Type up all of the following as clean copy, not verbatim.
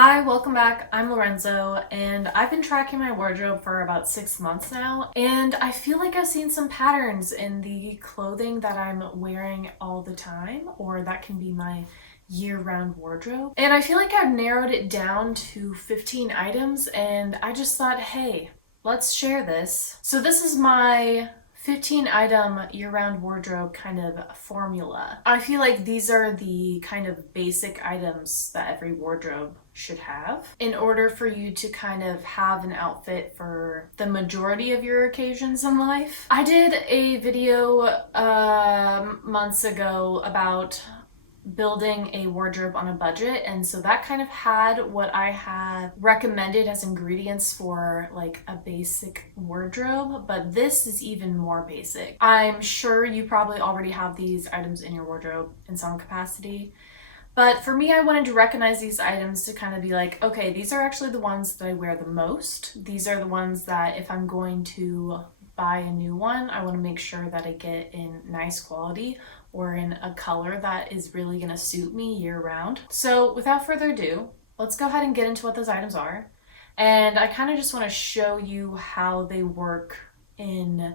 Hi, welcome back. I'm Lorenzo, and I've been tracking my wardrobe for about 6 months now, and I feel like I've seen some patterns in the clothing that I'm wearing all the time, or that can be my year-round wardrobe. And I feel like I've narrowed it down to 15 items, and I just thought, hey, let's share this. So this is my 15 item year-round wardrobe kind of formula. I feel like these are the kind of basic items that every wardrobe should have in order for you to kind of have an outfit for the majority of your occasions in life. I did a video months ago about building a wardrobe on a budget, and so that kind of had what I had recommended as ingredients for like a basic wardrobe, but this is even more basic. I'm sure you probably already have these items in your wardrobe in some capacity, but for me, I wanted to recognize these items to kind of be like, okay, these are actually the ones that I wear the most. These are the ones that if I'm going to buy a new one, I want to make sure that I get in nice quality or in a color that is really going to suit me year round. So without further ado, let's go ahead and get into what those items are. And I kind of just want to show you how they work in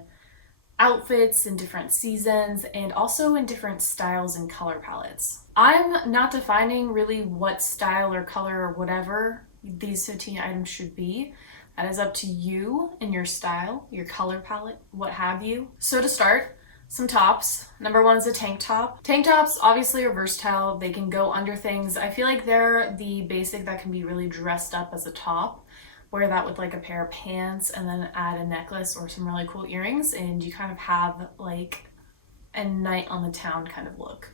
outfits in different seasons and also in different styles and color palettes. I'm not defining really what style or color or whatever these 15 items should be. That is up to you and your style, your color palette, what have you. So to start, some tops. Number one is a tank top. Tank tops obviously are versatile. They can go under things. I feel like they're the basic that can be really dressed up as a top. Wear that with like a pair of pants and then add a necklace or some really cool earrings, and you kind of have like a night on the town kind of look.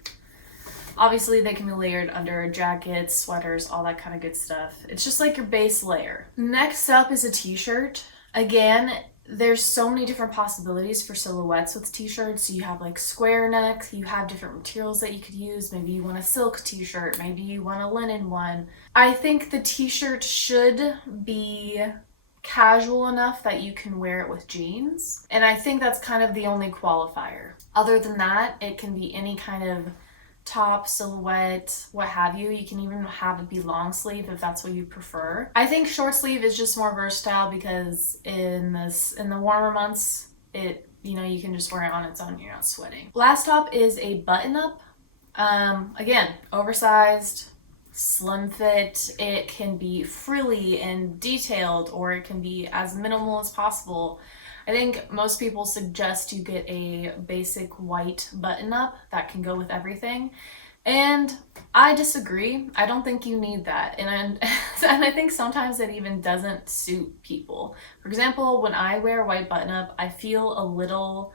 Obviously, they can be layered under jackets, sweaters, all that kind of good stuff. It's just like your base layer. Next up is a t-shirt. Again, there's so many different possibilities for silhouettes with t-shirts. You have like square neck, you have different materials that you could use. Maybe you want a silk t-shirt, maybe you want a linen one. I think the t-shirt should be casual enough that you can wear it with jeans. And I think that's kind of the only qualifier. Other than that, it can be any kind of top, silhouette, what have you. You can even have it be long sleeve if that's what you prefer. I think short sleeve is just more versatile because in the warmer months, you can just wear it on its own, you're not sweating. Last top is a button up. Again, oversized, slim fit. It can be frilly and detailed, or it can be as minimal as possible. I think most people suggest you get a basic white button up that can go with everything. And I disagree. I don't think you need that. And I think sometimes it even doesn't suit people. For example, when I wear a white button up, I feel a little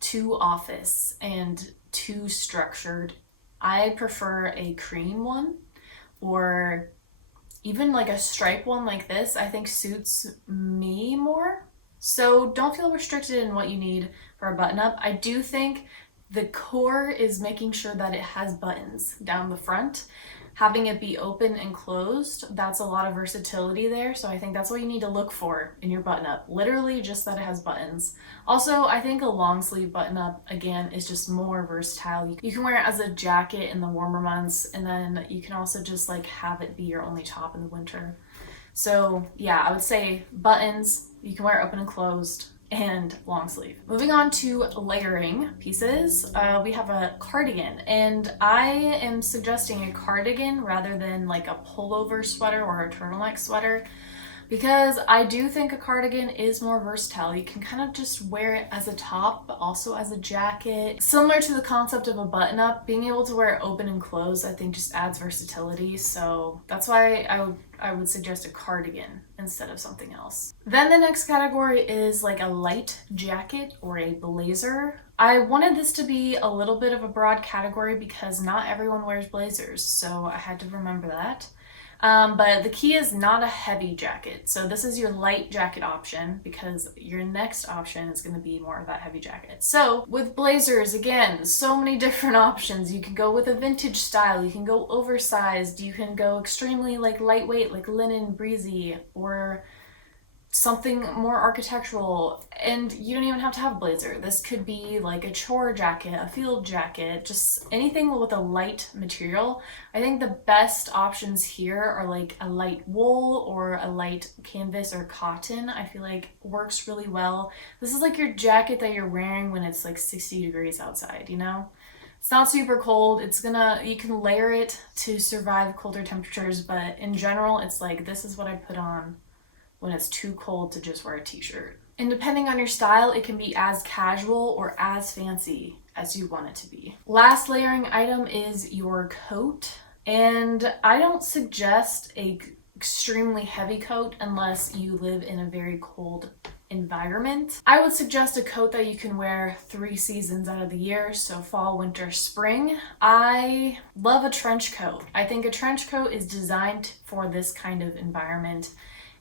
too office and too structured. I prefer a cream one, or even like a stripe one like this, I think suits me more. So don't feel restricted in what you need for a button up. I do think the core is making sure that it has buttons down the front. Having it be open and closed, that's a lot of versatility there. So I think that's what you need to look for in your button up. Literally just that it has buttons. Also, I think a long sleeve button up, again, is just more versatile. You can wear it as a jacket in the warmer months, and then you can also just like have it be your only top in the winter. So yeah, I would say buttons, you can wear it open and closed, and long sleeve. Moving on to layering pieces, we have a cardigan, and I am suggesting a cardigan rather than like a pullover sweater or a turtleneck sweater, because I do think a cardigan is more versatile. You can kind of just wear it as a top, but also as a jacket. Similar to the concept of a button up, being able to wear it open and closed, I think just adds versatility. So that's why I would suggest a cardigan instead of something else. Then the next category is like a light jacket or a blazer. I wanted this to be a little bit of a broad category because not everyone wears blazers, so I had to remember that. But the key is not a heavy jacket. So this is your light jacket option, because your next option is going to be more of that heavy jacket. So with blazers, again, so many different options. You can go with a vintage style, you can go oversized, you can go extremely like lightweight, like linen breezy, or something more architectural, and you don't even have to have a blazer. This could be like a chore jacket, a field jacket, just anything with a light material. I think the best options here are like a light wool or a light canvas or cotton. I feel like works really well. This is like your jacket that you're wearing when it's like 60 degrees outside, you know? It's not super cold. You can layer it to survive colder temperatures, but in general, it's like this is what I put on when it's too cold to just wear a t-shirt. And depending on your style, it can be as casual or as fancy as you want it to be. Last layering item is your coat. And I don't suggest a extremely heavy coat unless you live in a very cold environment. I would suggest a coat that you can wear 3 seasons out of the year, so fall, winter, spring. I love a trench coat. I think a trench coat is designed for this kind of environment,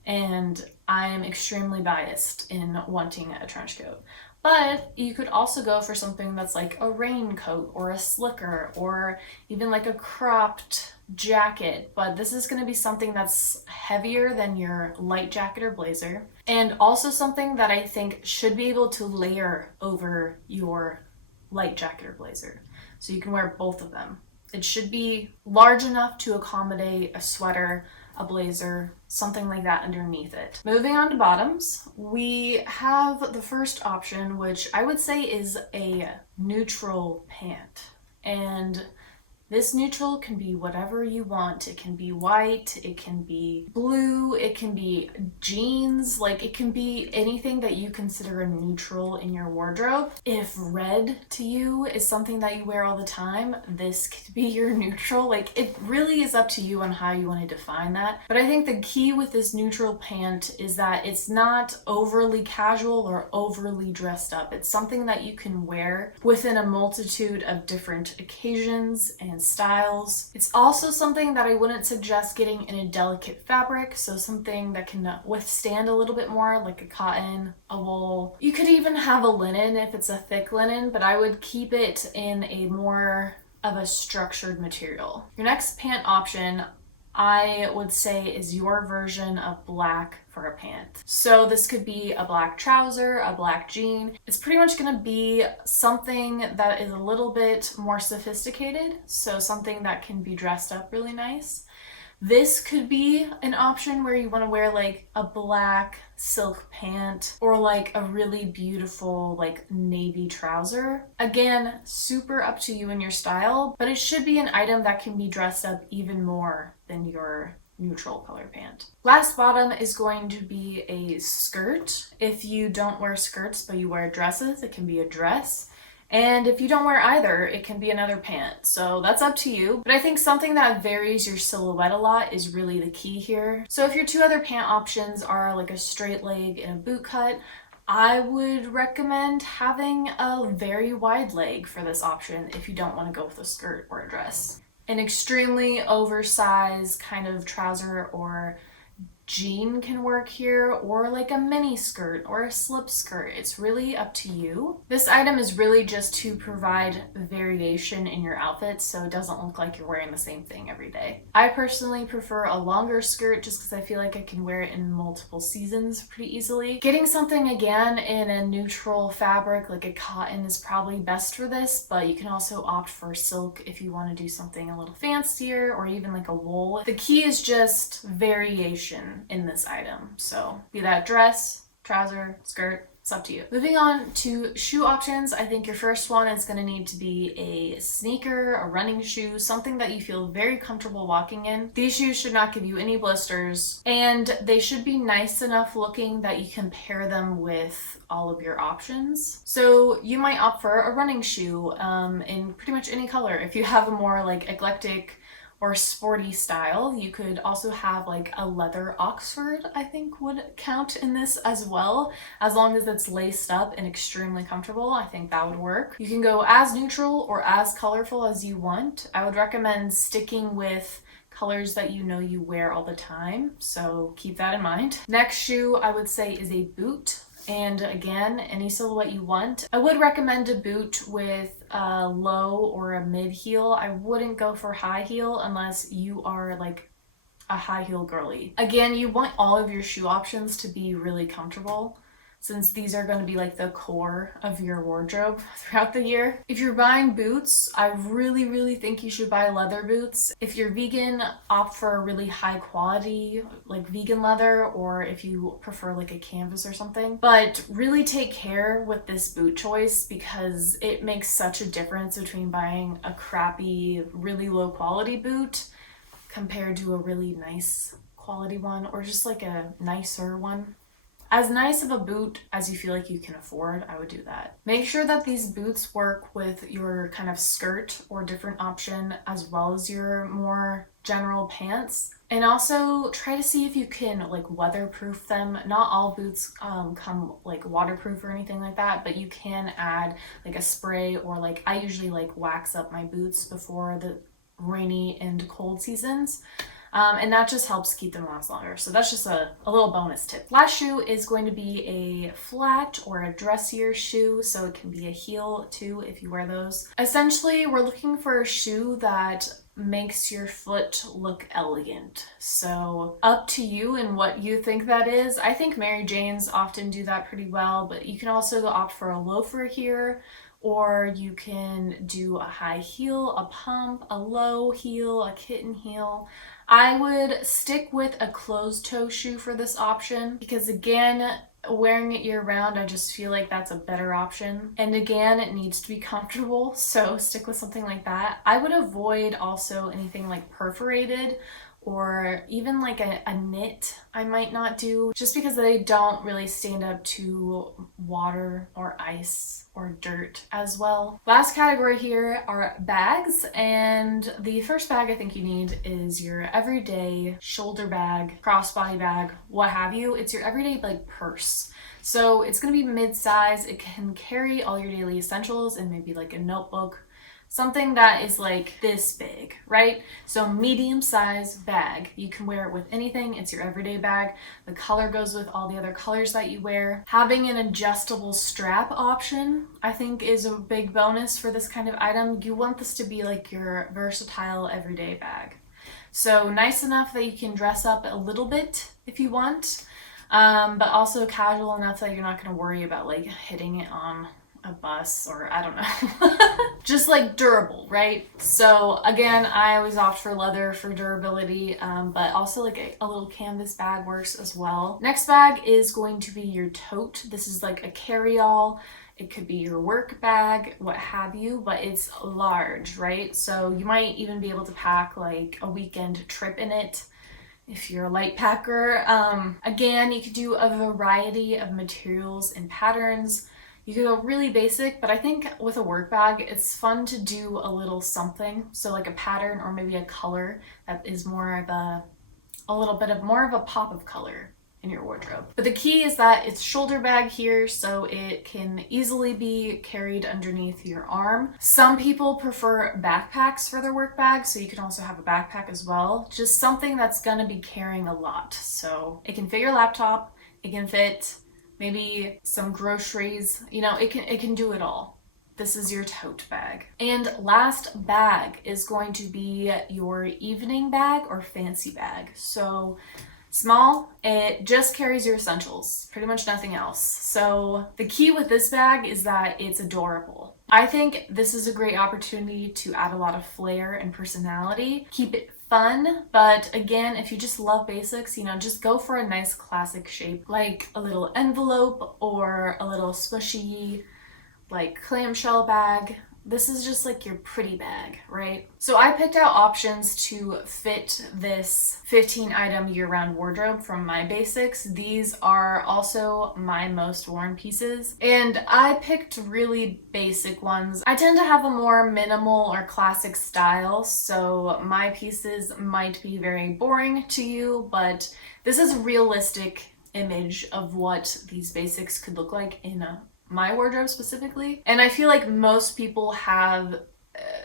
and I'm extremely biased in wanting a trench coat. But you could also go for something that's like a raincoat or a slicker or even like a cropped jacket. But this is going to be something that's heavier than your light jacket or blazer, and also something that I think should be able to layer over your light jacket or blazer. So you can wear both of them. It should be large enough to accommodate a sweater, a blazer, something like that underneath it. Moving on to bottoms, we have the first option, which I would say is a neutral pant. And this neutral can be whatever you want. It can be white, it can be blue, it can be jeans, like it can be anything that you consider a neutral in your wardrobe. If red to you is something that you wear all the time, this could be your neutral. Like it really is up to you on how you want to define that. But I think the key with this neutral pant is that it's not overly casual or overly dressed up. It's something that you can wear within a multitude of different occasions and styles. It's also something that I wouldn't suggest getting in a delicate fabric, so something that can withstand a little bit more, like a cotton, a wool. You could even have a linen if it's a thick linen, but I would keep it in a more of a structured material. Your next pant option, I would say, is your version of black for a pant. So this could be a black trouser, a black jean. It's pretty much going to be something that is a little bit more sophisticated, so something that can be dressed up really nice. This could be an option where you want to wear like a black silk pant or like a really beautiful like navy trouser. Again, super up to you and your style, but it should be an item that can be dressed up even more than your neutral color pant. Last bottom is going to be a skirt. If you don't wear skirts but you wear dresses, it can be a dress. And if you don't wear either, it can be another pant. So that's up to you. But I think something that varies your silhouette a lot is really the key here. So if your 2 other pant options are like a straight leg and a boot cut, I would recommend having a very wide leg for this option if you don't want to go with a skirt or a dress. An extremely oversized kind of trouser or jean can work here, or like a mini skirt or a slip skirt. It's really up to you. This item is really just to provide variation in your outfit so it doesn't look like you're wearing the same thing every day. I personally prefer a longer skirt just because I feel like I can wear it in multiple seasons pretty easily. Getting something again in a neutral fabric like a cotton is probably best for this, but you can also opt for silk if you want to do something a little fancier, or even like a wool. The key is just variation in this item. So be that dress, trouser, skirt, it's up to you. Moving on to shoe options, I think your first one is going to need to be a sneaker, a running shoe, something that you feel very comfortable walking in. These shoes should not give you any blisters, and they should be nice enough looking that you can pair them with all of your options. So you might opt for a running shoe in pretty much any color. If you have a more like eclectic or sporty style, you could also have like a leather Oxford, I think would count in this as well. As long as it's laced up and extremely comfortable, I think that would work. You can go as neutral or as colorful as you want. I would recommend sticking with colors that you know you wear all the time, so keep that in mind. Next shoe I would say is a boot. And again, any silhouette you want. I would recommend a boot with a low or a mid heel. I wouldn't go for high heel unless you are like a high heel girly. Again, you want all of your shoe options to be really comfortable, since these are going to be like the core of your wardrobe throughout the year. If you're buying boots, I really think you should buy leather boots. If you're vegan, opt for a really high quality, like vegan leather, or if you prefer like a canvas or something. But really take care with this boot choice, because it makes such a difference between buying a crappy, really low quality boot compared to a really nice quality one, or just like a nicer one. As nice of a boot as you feel like you can afford, I would do that. Make sure that these boots work with your kind of skirt or different option, as well as your more general pants. And also try to see if you can like weatherproof them. Not all boots come like waterproof or anything like that, but you can add like a spray, or like I usually like wax up my boots before the rainy and cold seasons. And that just helps keep them last longer. So that's just a little bonus tip. Last shoe is going to be a flat or a dressier shoe. So it can be a heel too if you wear those. Essentially, we're looking for a shoe that makes your foot look elegant. So up to you and what you think that is. I think Mary Janes often do that pretty well, but you can also opt for a loafer here, or you can do a high heel, a pump, a low heel, a kitten heel. I would stick with a closed toe shoe for this option, because again, wearing it year round, I just feel like that's a better option. And again, it needs to be comfortable, so stick with something like that. I would avoid also anything like perforated, or even like a knit I might not do, just because they don't really stand up to water or ice or dirt as well. Last category here are bags, and the first bag I think you need is your everyday shoulder bag, crossbody bag, what have you. It's your everyday like purse. So it's gonna be mid-size. It can carry all your daily essentials and maybe like a notebook, something that is like this big, right? So medium size bag. You can wear it with anything. It's your everyday bag. The color goes with all the other colors that you wear. Having an adjustable strap option, I think, is a big bonus for this kind of item. You want this to be like your versatile everyday bag. So nice enough that you can dress up a little bit if you want, but also casual enough that you're not gonna worry about like hitting it on a bus, or I don't know. Just like durable, right? So again, I always opt for leather for durability, but also like a little canvas bag works as well. Next bag is going to be your tote. This is like a carry-all. It could be your work bag, what have you, but it's large, right? So you might even be able to pack like a weekend trip in it if you're a light packer. Again, you could do a variety of materials and patterns. You could go really basic, but I think with a work bag, it's fun to do a little something. So like a pattern, or maybe a color that is more of a little bit of more of a pop of color in your wardrobe. But the key is that it's shoulder bag here, so it can easily be carried underneath your arm. Some people prefer backpacks for their work bag, so you can also have a backpack as well. Just something that's gonna be carrying a lot. So it can fit your laptop, it can fit maybe some groceries, you know, it can do it all. This is your tote bag. And last bag is going to be your evening bag or fancy bag. So small, it just carries your essentials, pretty much nothing else. So the key with this bag is that it's adorable. I think this is a great opportunity to add a lot of flair and personality. Keep it fun, but again, if you just love basics, you know, just go for a nice classic shape, like a little envelope or a little squishy like clamshell bag. This is just like your pretty bag, right? So I picked out options to fit this 15 item year-round wardrobe from my basics. These are also my most worn pieces, and I picked really basic ones. I tend to have a more minimal or classic style, so my pieces might be very boring to you, but this is a realistic image of what these basics could look like in my wardrobe specifically. And I feel like most people have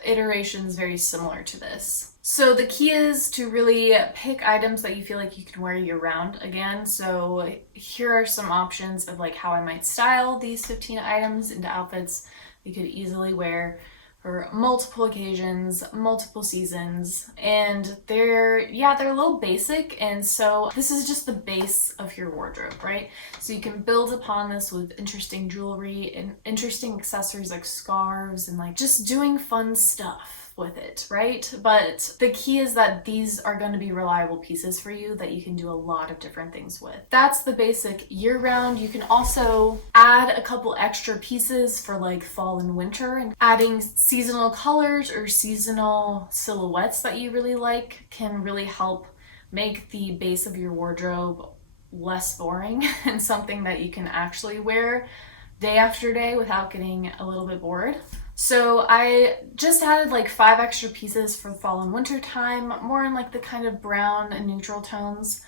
iterations very similar to this. So the key is to really pick items that you feel like you can wear year round again. So here are some options of like how I might style these 15 items into outfits you could easily wear for multiple occasions, multiple seasons, and they're a little basic, and so this is just the base of your wardrobe, right? So you can build upon this with interesting jewelry and interesting accessories like scarves and like just doing fun stuff with it, right? But the key is that these are going to be reliable pieces for you that you can do a lot of different things with. That's the basic year-round. You can also add a couple extra pieces for like fall and winter, and adding seasonal colors or seasonal silhouettes that you really like can really help make the base of your wardrobe less boring and something that you can actually wear day after day without getting a little bit bored. So I just added like 5 extra pieces for fall and winter time, more in like the kind of brown and neutral tones.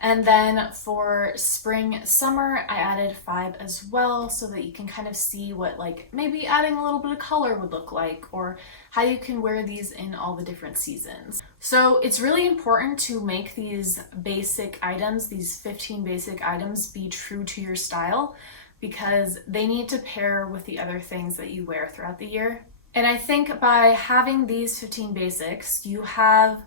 And then for spring, summer, I added 5 as well so that you can kind of see what like maybe adding a little bit of color would look like, or how you can wear these in all the different seasons. So it's really important to make these basic items, these 15 basic items, be true to your style, because they need to pair with the other things that you wear throughout the year. And I think by having these 15 basics, you have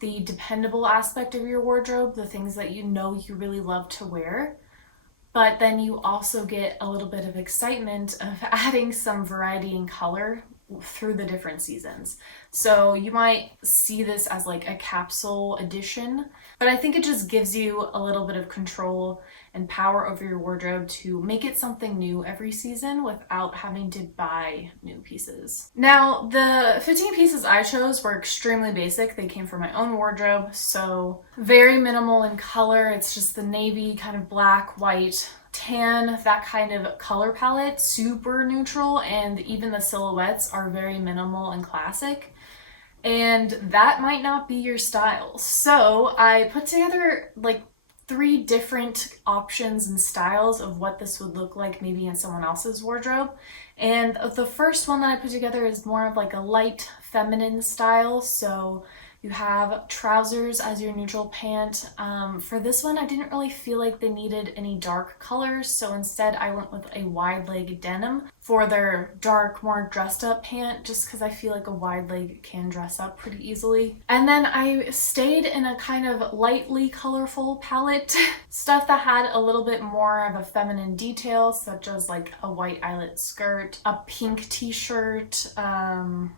the dependable aspect of your wardrobe, the things that you know you really love to wear, but then you also get a little bit of excitement of adding some variety and color through the different seasons. So you might see this as like a capsule edition, but I think it just gives you a little bit of control and power over your wardrobe to make it something new every season without having to buy new pieces. Now, the 15 pieces I chose were extremely basic. They came from my own wardrobe, so very minimal in color. It's just the navy, kind of black, white, tan, that kind of color palette, super neutral, and even the silhouettes are very minimal and classic. And that might not be your style. So I put together like 3 different options and styles of what this would look like maybe in someone else's wardrobe. And the first one that I put together is more of like a light feminine style. So you have trousers as your neutral pant. For this one, I didn't really feel like they needed any dark colors, so instead I went with a wide leg denim for their dark, more dressed up pant, just because I feel like a wide leg can dress up pretty easily. And then I stayed in a kind of lightly colorful palette, stuff that had a little bit more of a feminine detail, such as like a white eyelet skirt, a pink t-shirt,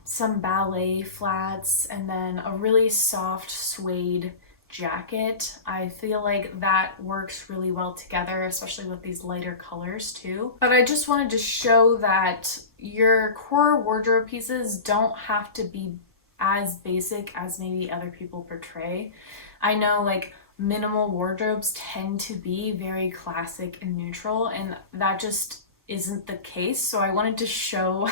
some ballet flats, and then a really soft suede jacket. I feel like that works really well together, especially with these lighter colors too. But I just wanted to show that your core wardrobe pieces don't have to be as basic as maybe other people portray. I know like minimal wardrobes tend to be very classic and neutral, and that just isn't the case. So I wanted to show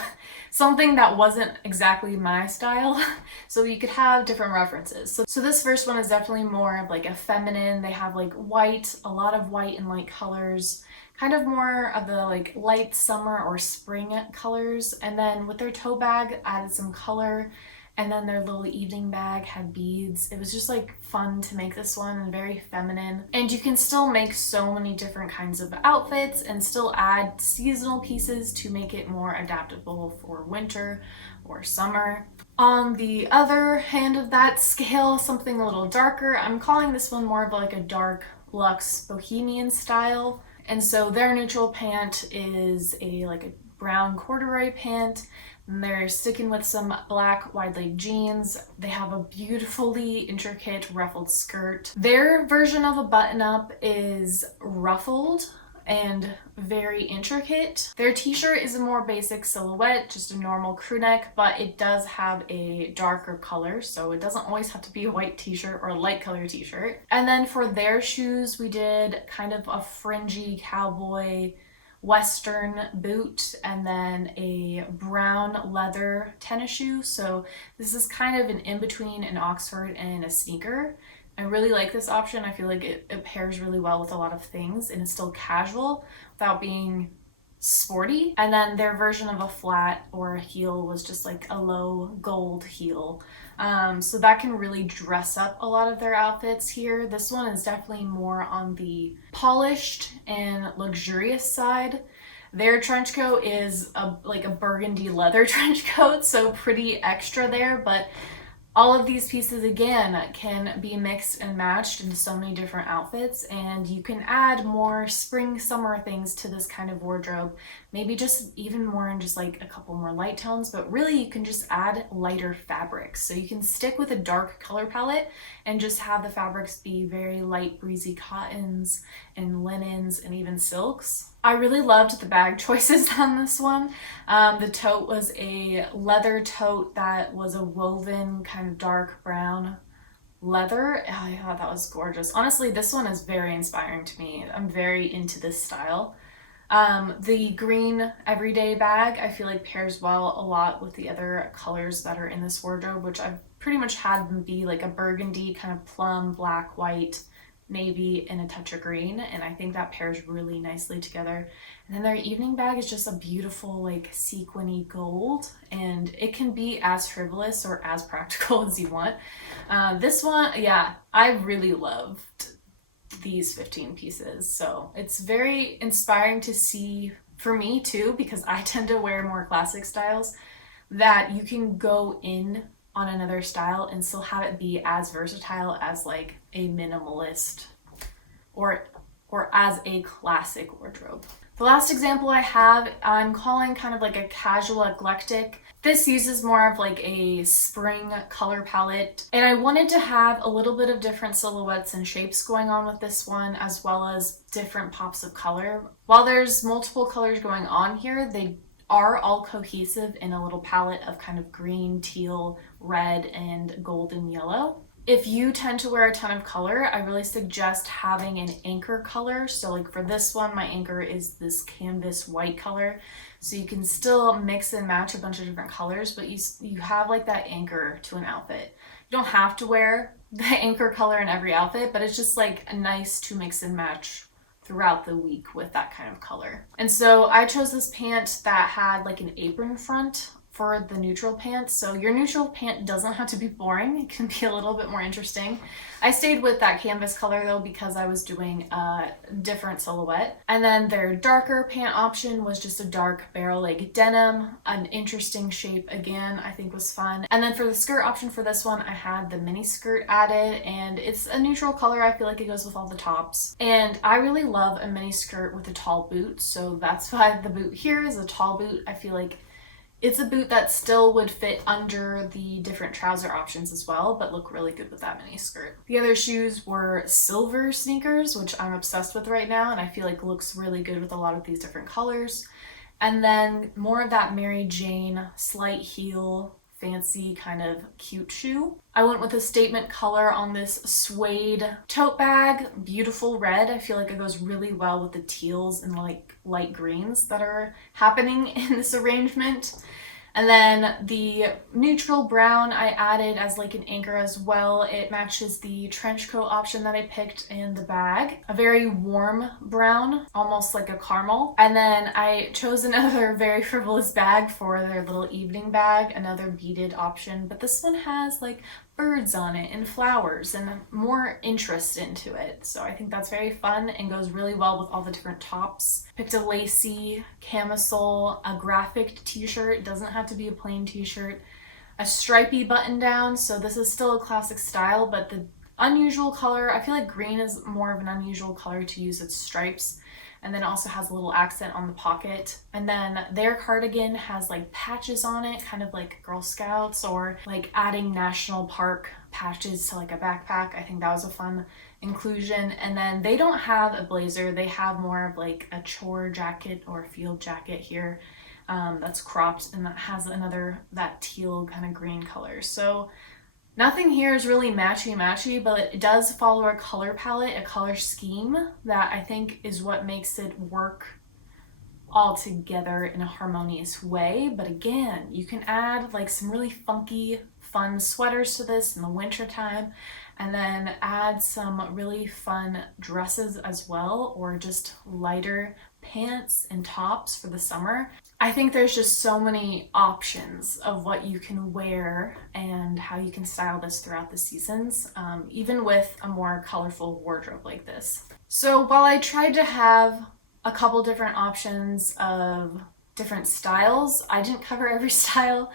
something that wasn't exactly my style so you could have different references. So this first one is definitely more of like a feminine. They have like white, a lot of white and light colors, kind of more of the like light summer or spring colors. And then with their tote bag, added some color. And then their little evening bag had beads. It was just like fun to make this one and very feminine. And you can still make so many different kinds of outfits and still add seasonal pieces to make it more adaptable for winter or summer. On the other hand of that scale, something a little darker, I'm calling this one more of like a dark luxe bohemian style. And so their neutral pant is a brown corduroy pant. And they're sticking with some black wide leg jeans. They have a beautifully intricate ruffled skirt. Their version of a button up is ruffled and very intricate. Their t-shirt is a more basic silhouette, just a normal crew neck, but it does have a darker color, so it doesn't always have to be a white t-shirt or a light color t-shirt. And then for their shoes, we did kind of a fringy cowboy Western boot and then a brown leather tennis shoe. So this is kind of an in-between an Oxford and a sneaker. I really like this option. I feel like it pairs really well with a lot of things and it's still casual without being sporty. And then their version of a flat or a heel was just like a low gold heel. So that can really dress up a lot of their outfits here. This one is definitely more on the polished and luxurious side. Their trench coat is like a burgundy leather trench coat, so pretty extra there, but all of these pieces again can be mixed and matched into so many different outfits, and you can add more spring summer things to this kind of wardrobe. Maybe just even more in just like a couple more light tones, but really you can just add lighter fabrics. So you can stick with a dark color palette and just have the fabrics be very light breezy cottons and linens and even silks. I really loved the bag choices on this one. The tote was a leather tote that was a woven kind of dark brown leather. I thought that was gorgeous. Honestly, this one is very inspiring to me. I'm very into this style. The green everyday bag I feel like pairs well a lot with the other colors that are in this wardrobe, which I've pretty much had them be like a burgundy, kind of plum, black, white, navy, and a touch of green, and I think that pairs really nicely together. And then their evening bag is just a beautiful like sequiny gold, and it can be as frivolous or as practical as you want. This one, yeah, I really loved these 15 pieces, so it's very inspiring to see for me too, because I tend to wear more classic styles, that you can go in on another style and still have it be as versatile as like a minimalist or as a classic wardrobe. The last example I have, I'm calling kind of like a casual eclectic. This uses more of like a spring color palette, and I wanted to have a little bit of different silhouettes and shapes going on with this one, as well as different pops of color. While there's multiple colors going on here, they are all cohesive in a little palette of kind of green, teal, red, and golden yellow. If you tend to wear a ton of color, I really suggest having an anchor color. So like for this one, my anchor is this canvas white color. So you can still mix and match a bunch of different colors, but you have like that anchor to an outfit. You don't have to wear the anchor color in every outfit, but it's just like nice to mix and match throughout the week with that kind of color. And so I chose this pant that had like an apron front for the neutral pant. So your neutral pant doesn't have to be boring. It can be a little bit more interesting. I stayed with that canvas color though because I was doing a different silhouette. And then their darker pant option was just a dark barrel leg denim, an interesting shape again, I think was fun. And then for the skirt option for this one, I had the mini skirt added, and it's a neutral color. I feel like it goes with all the tops. And I really love a mini skirt with a tall boot, so that's why the boot here is a tall boot. I feel like it's a boot that still would fit under the different trouser options as well, but look really good with that mini skirt. The other shoes were silver sneakers, which I'm obsessed with right now, and I feel like looks really good with a lot of these different colors. And then more of that Mary Jane slight heel, fancy kind of cute shoe. I went with a statement color on this suede tote bag, beautiful red. I feel like it goes really well with the teals and like light greens that are happening in this arrangement. And then the neutral brown I added as like an anchor as well. It matches the trench coat option that I picked in the bag. A very warm brown, almost like a caramel. And then I chose another very frivolous bag for their little evening bag, another beaded option. But this one has like birds on it and flowers and more interest into it. So I think that's very fun and goes really well with all the different tops. Picked a lacy camisole, a graphic t-shirt, doesn't have to be a plain t-shirt, a stripy button down. So this is still a classic style, but the unusual color, I feel like green is more of an unusual color to use its stripes. And then it also has a little accent on the pocket. And then their cardigan has like patches on it, kind of like Girl Scouts, or like adding national park patches to like a backpack. I think that was a fun inclusion. And then they don't have a blazer. They have more of like a chore jacket or a field jacket here that's cropped and that has that teal kind of green color. So nothing here is really matchy, but it does follow a color palette, a color scheme that I think is what makes it work all together in a harmonious way. But again, you can add like some really funky, fun sweaters to this in the winter time, and then add some really fun dresses as well, or just lighter pants and tops for the summer. I think there's just so many options of what you can wear and how you can style this throughout the seasons, even with a more colorful wardrobe like this. So while I tried to have a couple different options of different styles. I didn't cover every style.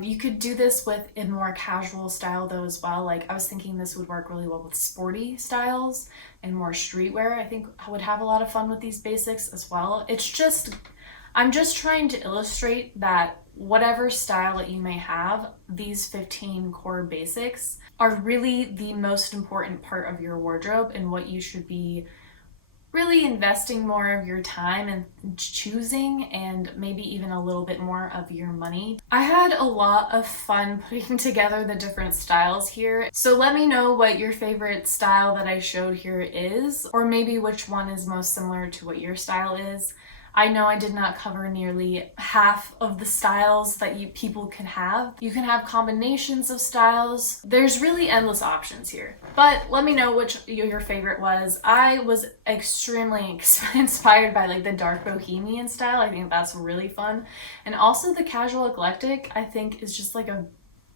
You could do this with a more casual style though as well. Like I was thinking this would work really well with sporty styles and more streetwear. I think I would have a lot of fun with these basics as well. I'm just trying to illustrate that whatever style that you may have, these 15 core basics are really the most important part of your wardrobe and what you should be really investing more of your time and choosing, and maybe even a little bit more of your money. I had a lot of fun putting together the different styles here. So let me know what your favorite style that I showed here is, or maybe which one is most similar to what your style is. I know I did not cover nearly half of the styles that people can have. You can have combinations of styles. There's really endless options here. But let me know which your favorite was. I was extremely inspired by like the dark bohemian style. I think that's really fun. And also the casual eclectic, I think is just like a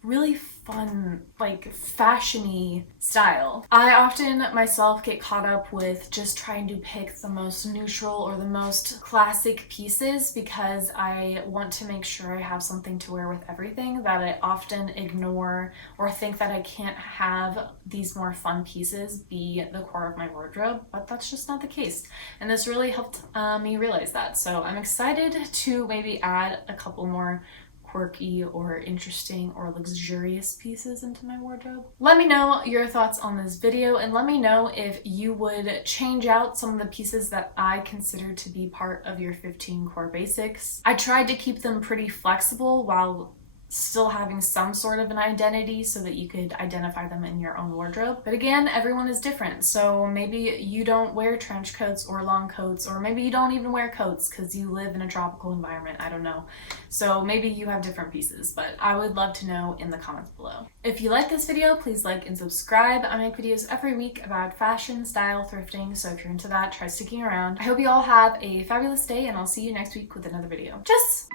really fun, like fashion-y style. I often myself get caught up with just trying to pick the most neutral or the most classic pieces because I want to make sure I have something to wear with everything, that I often ignore or think that I can't have these more fun pieces be the core of my wardrobe, but that's just not the case. And this really helped me realize that. So I'm excited to maybe add a couple more quirky or interesting or luxurious pieces into my wardrobe. Let me know your thoughts on this video, and let me know if you would change out some of the pieces that I consider to be part of your 15 core basics. I tried to keep them pretty flexible while still having some sort of an identity so that you could identify them in your own wardrobe. But again, everyone is different. So maybe you don't wear trench coats or long coats, or maybe you don't even wear coats because you live in a tropical environment. I don't know. So maybe you have different pieces, but I would love to know in the comments below. If you like this video, please like and subscribe. I make videos every week about fashion, style, thrifting, so if you're into that, try sticking around. I hope you all have a fabulous day, and I'll see you next week with another video. Tschüss!